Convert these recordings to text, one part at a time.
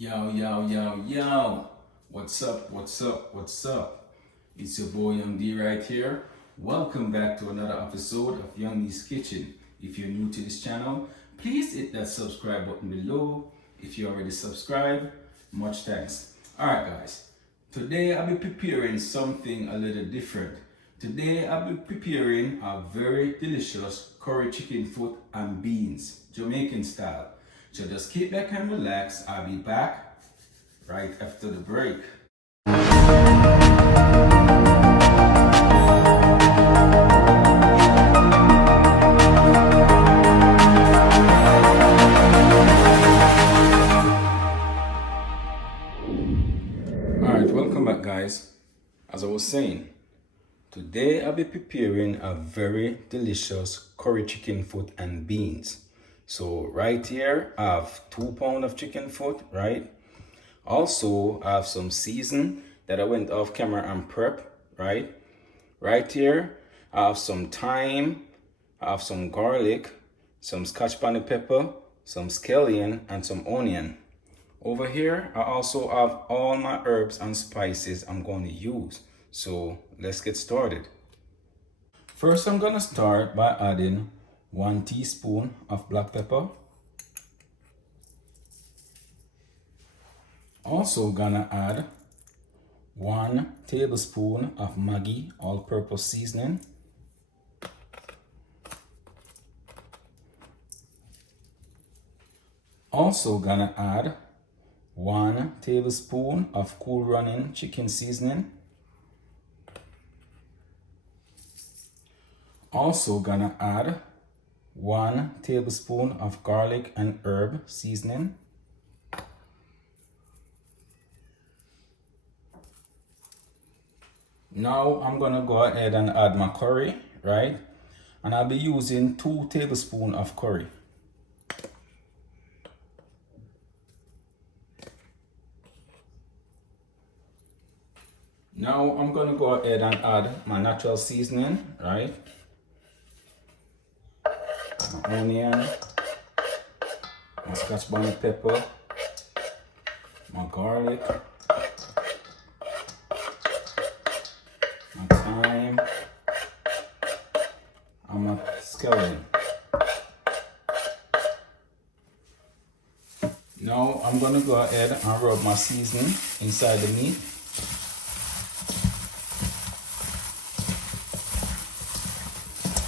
Yo, yo, yo, yo. What's up, what's up, what's up? It's your boy Young D right here. Welcome back to another episode of Young D's Kitchen. If you're new to this channel, please hit that subscribe button below. If you already subscribed, much thanks. Alright guys, today I'll be preparing something a little different. Today I'll be preparing a very delicious curry chicken foot and beans, Jamaican style. So just keep back and relax. I'll be back right after the break. Alright, welcome back guys. As I was saying, today I'll be preparing a very delicious curry chicken foot and beans. So right here I have 2 pounds of chicken foot, right? Also I have some season that I went off camera and prep, right? Right here I have some thyme, I have some garlic, some Scotch bonnet pepper, some scallion and some onion. Over here I also have all my herbs and spices I'm going to use. So let's get started. First I'm going to start by adding 1 teaspoon of black pepper. Also gonna add 1 tablespoon of Maggi all-purpose seasoning. Also gonna add 1 tablespoon of cool running chicken seasoning. Also gonna add 1 tablespoon of garlic and herb seasoning. Now I'm gonna go ahead and add my curry, right? And I'll be using 2 tablespoons of curry. Now I'm gonna go ahead and add my natural seasoning, right? My onion, my Scotch bonnet pepper, my garlic, my thyme, and my scallion. Now I'm going to go ahead and rub my seasoning inside the meat.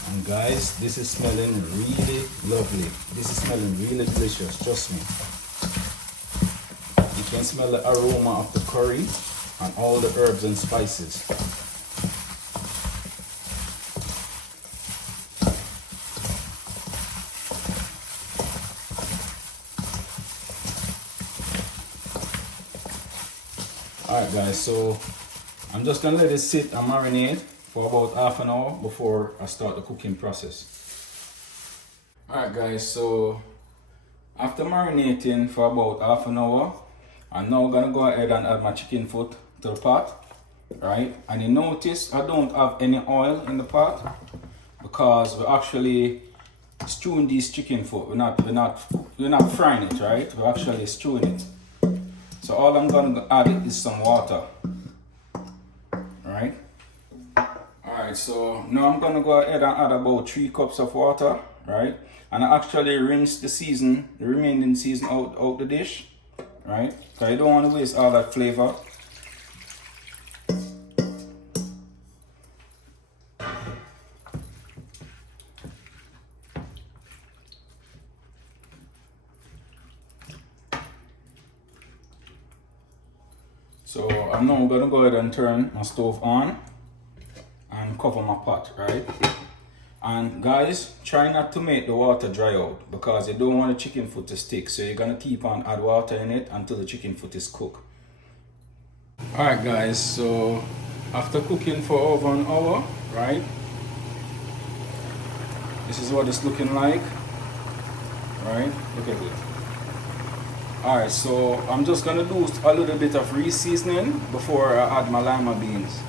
And guys, this is smelling really lovely. This is smelling really delicious, trust me. You can smell the aroma of the curry and all the herbs and spices. Alright guys, so I'm just gonna let it sit and marinate for about half an hour before I start the cooking process. Alright guys, so after marinating for about half an hour, I'm now gonna go ahead and add my chicken foot to the pot, right? And you notice I don't have any oil in the pot because we're actually stewing this chicken foot. We're not frying it, right? We're actually stewing it. So all I'm gonna add is some water, right? Alright, so now I'm gonna go ahead and add about 3 cups of water, right? And I actually rinse the remaining season out the dish, right? Because I don't want to waste all that flavor. So I'm now going to go ahead and turn my stove on and cover my pot, right? And guys, try not to make the water dry out because you don't want the chicken foot to stick. So you're going to keep on add water in it until the chicken foot is cooked. Alright guys, so after cooking for over an hour, right? This is what it's looking like, right? Look at it. Alright, so I'm just gonna do a little bit of re-seasoning before I add my lima beans.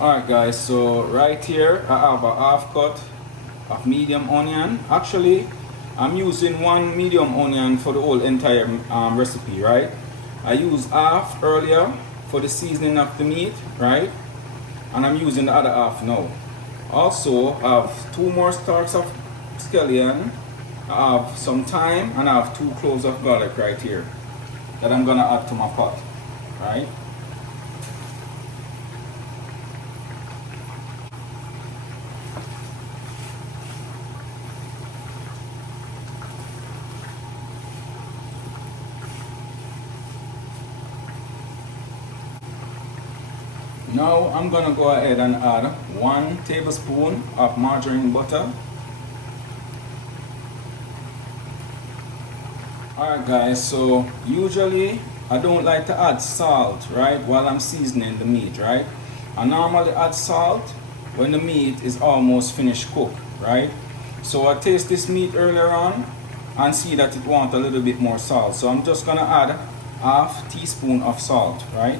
Alright guys, so right here I have a half cut of medium onion. Actually, I'm using one medium onion for the whole entire recipe, right? I used half earlier for the seasoning of the meat, right? And I'm using the other half now. Also, I have 2 more stalks of scallion. I have some thyme and I have 2 cloves of garlic right here that I'm gonna add to my pot, right? Now I'm gonna go ahead and add 1 tablespoon of margarine butter. Alright guys, so usually I don't like to add salt, right, while I'm seasoning the meat, right? I normally add salt when the meat is almost finished cooked, right? So I taste this meat earlier on and see that it wants a little bit more salt. So I'm just gonna add half teaspoon of salt, right?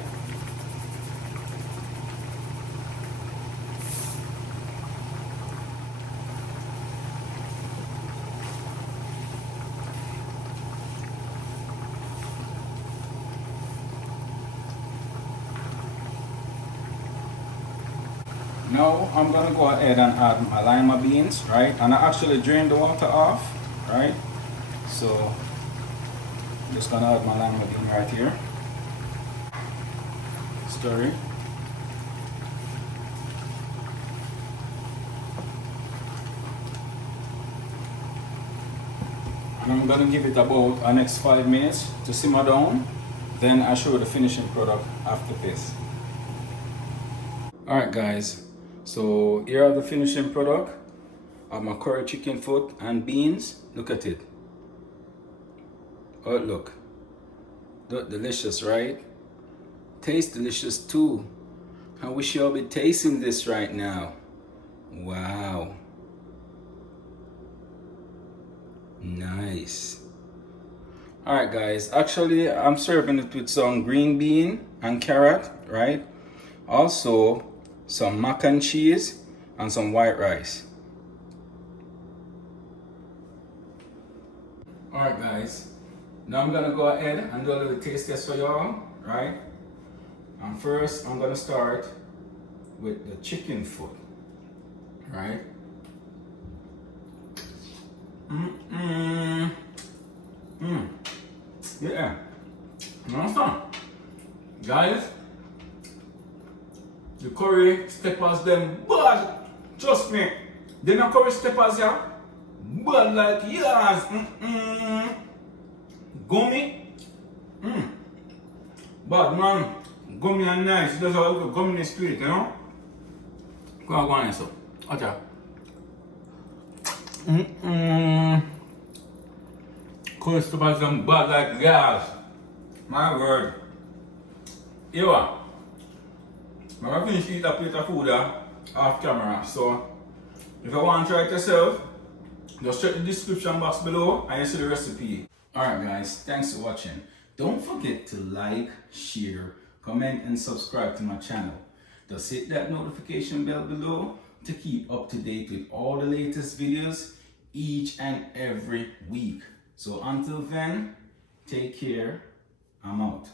Now I'm gonna go ahead and add my lima beans, right? And I actually drained the water off, right? So I'm just gonna add my lima bean right here. Stir it. And I'm gonna give it about the next 5 minutes to simmer down. Then I show you the finishing product after this. Alright guys, so here are the finishing product of my curry chicken foot and beans. Look at it. Oh look delicious, right? Tastes delicious too. I wish y'all be tasting this right now. Wow, nice. Alright guys, actually I'm serving it with some green bean and carrot, right? Also some mac and cheese and some white rice. Alright guys, now I'm gonna go ahead and do a little taste test for y'all, right? And first I'm gonna start with the chicken foot, right? Yeah, awesome. Guys, the curry steppers them bad. Trust me. They not curry steppers yeah. Bad like yours. Gummy. Bad man. Gummy and nice. It does a little gummy in the street, you know? Go on, so. Okay. Curry steppers them bad like yours. My word. You are. I'm going to finish eating a plate of food off camera, so if you want to try it yourself, just check the description box below and you see the recipe. Alright guys, thanks for watching. Don't forget to like, share, comment and subscribe to my channel. Just hit that notification bell below to keep up to date with all the latest videos each and every week. So until then, take care, I'm out.